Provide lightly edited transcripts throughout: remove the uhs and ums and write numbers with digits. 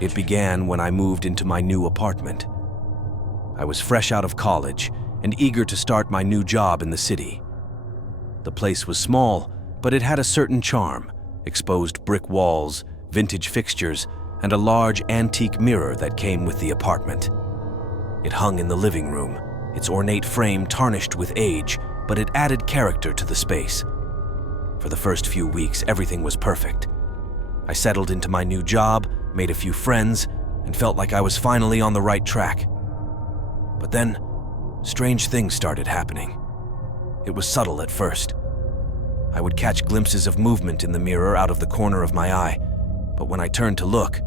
It began when I moved into my new apartment. I was fresh out of college and eager to start my new job in the city. The place was small, but it had a certain charm: exposed brick walls, vintage fixtures, and a large antique mirror that came with the apartment. It hung in the living room, its ornate frame tarnished with age, but it added character to the space. For the first few weeks, everything was perfect. I settled into my new job, made a few friends, and felt like I was finally on the right track. But then, strange things started happening. It was subtle at first. I would catch glimpses of movement in the mirror out of the corner of my eye, but when I turned to look,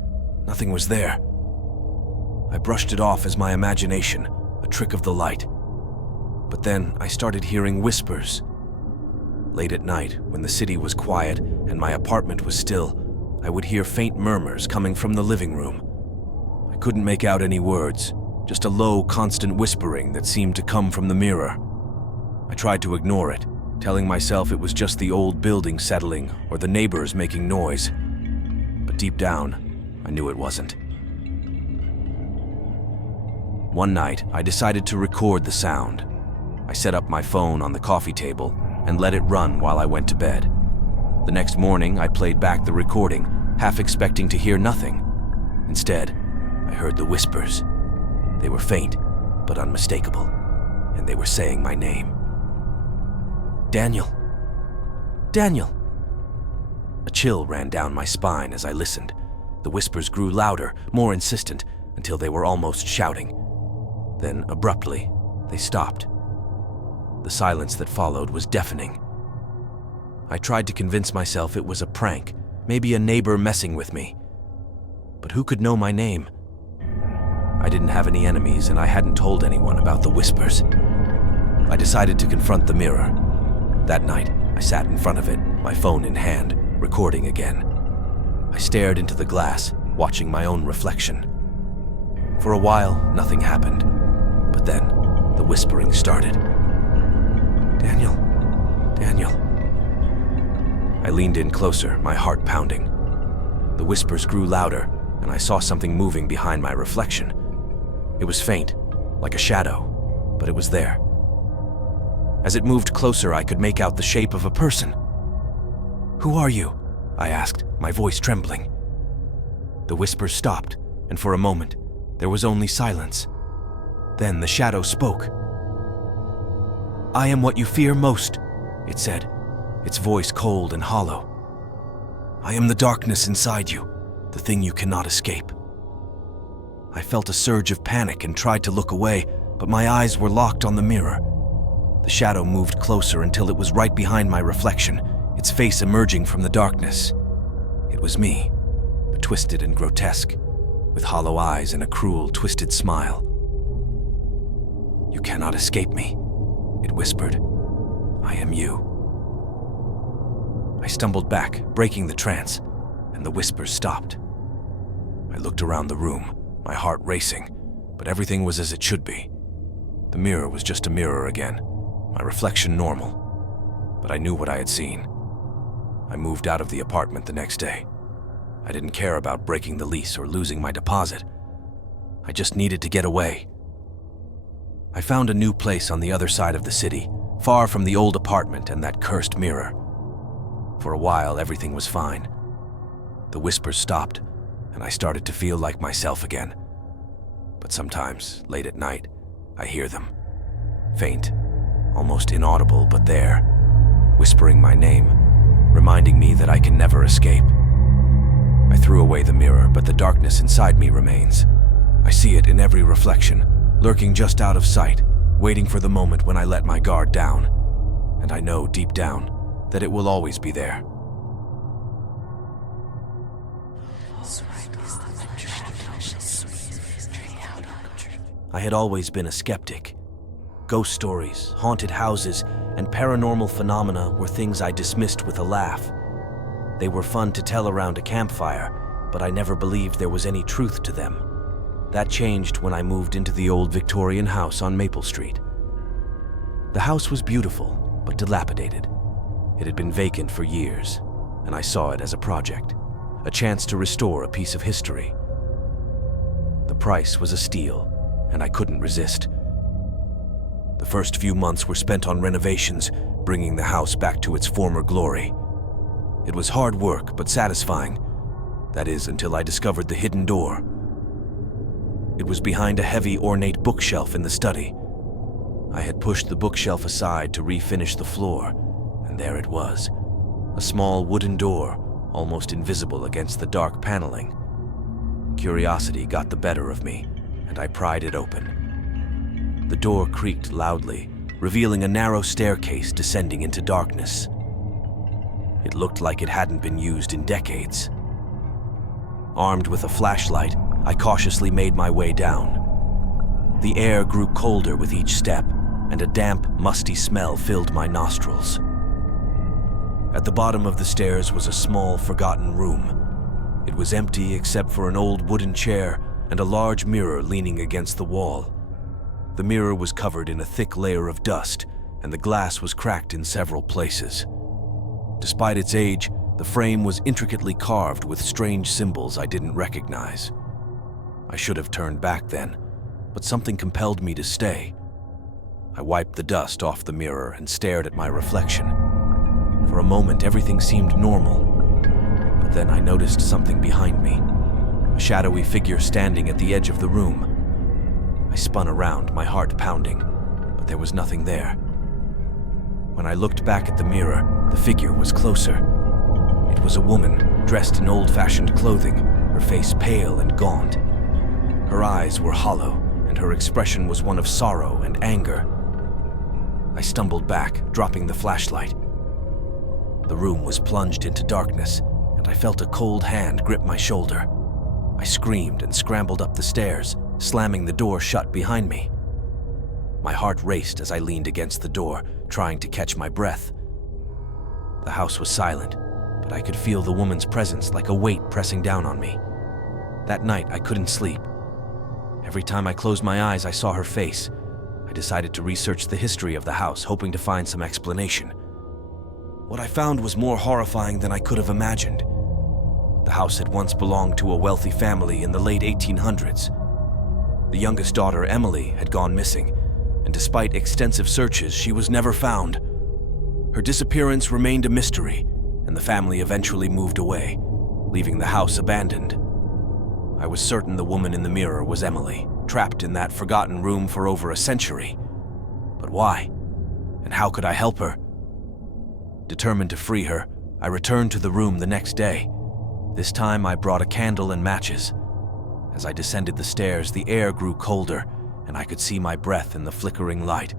nothing was there. I brushed it off as my imagination, a trick of the light. But then I started hearing whispers. Late at night, when the city was quiet and my apartment was still, I would hear faint murmurs coming from the living room. I couldn't make out any words, just a low, constant whispering that seemed to come from the mirror. I tried to ignore it, telling myself it was just the old building settling or the neighbors making noise. But deep down, I knew it wasn't. One night, I decided to record the sound. I set up my phone on the coffee table and let it run while I went to bed. The next morning, I played back the recording, half expecting to hear nothing. Instead, I heard the whispers. They were faint, but unmistakable, and they were saying my name. Daniel. Daniel. A chill ran down my spine as I listened. The whispers grew louder, more insistent, until they were almost shouting. Then, abruptly, they stopped. The silence that followed was deafening. I tried to convince myself it was a prank, maybe a neighbor messing with me. But who could know my name? I didn't have any enemies, and I hadn't told anyone about the whispers. I decided to confront the mirror. That night, I sat in front of it, my phone in hand, recording again. I stared into the glass, watching my own reflection. For a while, nothing happened. But then, the whispering started. Daniel. Daniel. I leaned in closer, my heart pounding. The whispers grew louder, and I saw something moving behind my reflection. It was faint, like a shadow, but it was there. As it moved closer, I could make out the shape of a person. "Who are you?" I asked, my voice trembling. The whispers stopped, and for a moment, there was only silence. Then the shadow spoke. "I am what you fear most," it said, its voice cold and hollow. "I am the darkness inside you, the thing you cannot escape." I felt a surge of panic and tried to look away, but my eyes were locked on the mirror. The shadow moved closer until it was right behind my reflection, its face emerging from the darkness. It was me, but twisted and grotesque, with hollow eyes and a cruel, twisted smile. "You cannot escape me," it whispered. "I am you." I stumbled back, breaking the trance, and the whispers stopped. I looked around the room, my heart racing, but everything was as it should be. The mirror was just a mirror again, my reflection normal, but I knew what I had seen. I moved out of the apartment the next day. I didn't care about breaking the lease or losing my deposit. I just needed to get away. I found a new place on the other side of the city, far from the old apartment and that cursed mirror. For a while, everything was fine. The whispers stopped, and I started to feel like myself again. But sometimes, late at night, I hear them. Faint, almost inaudible, but there, whispering my name, reminding me that I can never escape. I threw away the mirror, but the darkness inside me remains. I see it in every reflection, lurking just out of sight, waiting for the moment when I let my guard down. And I know deep down that it will always be there. I had always been a skeptic. Ghost stories, haunted houses, and paranormal phenomena were things I dismissed with a laugh. They were fun to tell around a campfire, but I never believed there was any truth to them. That changed when I moved into the old Victorian house on Maple Street. The house was beautiful, but dilapidated. It had been vacant for years. and I saw it as a project, a chance to restore a piece of history. The price was a steal, and I couldn't resist. The first few months were spent on renovations, bringing the house back to its former glory. It was hard work, but satisfying. That is, until I discovered the hidden door. It was behind a heavy, ornate bookshelf in the study. I had pushed the bookshelf aside to refinish the floor, and there it was, a small wooden door, almost invisible against the dark paneling. Curiosity got the better of me, and I pried it open. The door creaked loudly, revealing a narrow staircase descending into darkness. It looked like it hadn't been used in decades. Armed with a flashlight, I cautiously made my way down. The air grew colder with each step, and a damp, musty smell filled my nostrils. At the bottom of the stairs was a small, forgotten room. It was empty except for an old wooden chair and a large mirror leaning against the wall. The mirror was covered in a thick layer of dust, and the glass was cracked in several places. Despite its age, the frame was intricately carved with strange symbols I didn't recognize. I should have turned back then, but something compelled me to stay. I wiped the dust off the mirror and stared at my reflection. For a moment, everything seemed normal, but then I noticed something behind me, a shadowy figure standing at the edge of the room. I spun around, my heart pounding, but there was nothing there. When I looked back at the mirror, the figure was closer. It was a woman, dressed in old-fashioned clothing, her face pale and gaunt. Her eyes were hollow, and her expression was one of sorrow and anger. I stumbled back, dropping the flashlight. The room was plunged into darkness, and I felt a cold hand grip my shoulder. I screamed and scrambled up the stairs, slamming the door shut behind me. My heart raced as I leaned against the door, trying to catch my breath. The house was silent, but I could feel the woman's presence like a weight pressing down on me. That night, I couldn't sleep. Every time I closed my eyes, I saw her face. I decided to research the history of the house, hoping to find some explanation. What I found was more horrifying than I could have imagined. The house had once belonged to a wealthy family in the late 1800s. The youngest daughter, Emily, had gone missing, and despite extensive searches, she was never found. Her disappearance remained a mystery, and the family eventually moved away, leaving the house abandoned. I was certain the woman in the mirror was Emily, trapped in that forgotten room for over a century. But why? And how could I help her? Determined to free her, I returned to the room the next day. This time I brought a candle and matches. As I descended the stairs, the air grew colder, and I could see my breath in the flickering light.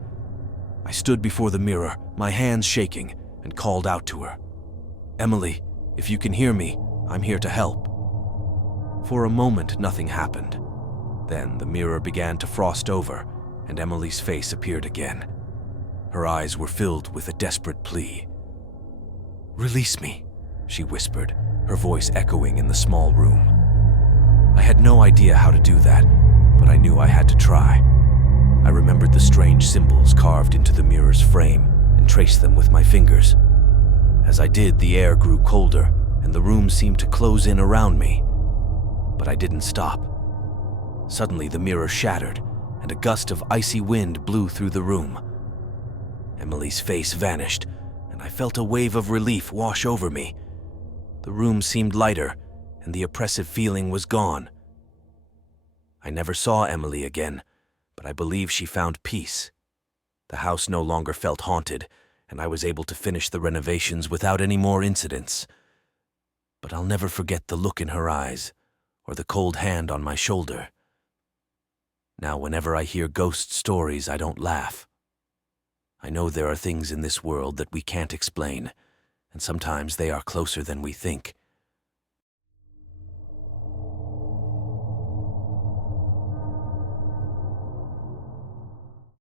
I stood before the mirror, my hands shaking, and called out to her. "Emily, if you can hear me, I'm here to help." For a moment, nothing happened. Then the mirror began to frost over, and Emily's face appeared again. Her eyes were filled with a desperate plea. "Release me," she whispered, her voice echoing in the small room. I had no idea how to do that, but I knew I had to try. I remembered the strange symbols carved into the mirror's frame and traced them with my fingers. As I did, the air grew colder, and the room seemed to close in around me. But I didn't stop. Suddenly, the mirror shattered, and a gust of icy wind blew through the room. Emily's face vanished, and I felt a wave of relief wash over me. The room seemed lighter, and the oppressive feeling was gone. I never saw Emily again, but I believe she found peace. The house no longer felt haunted, and I was able to finish the renovations without any more incidents. But I'll never forget the look in her eyes, or the cold hand on my shoulder. Now, whenever I hear ghost stories, I don't laugh. I know there are things in this world that we can't explain, and sometimes they are closer than we think.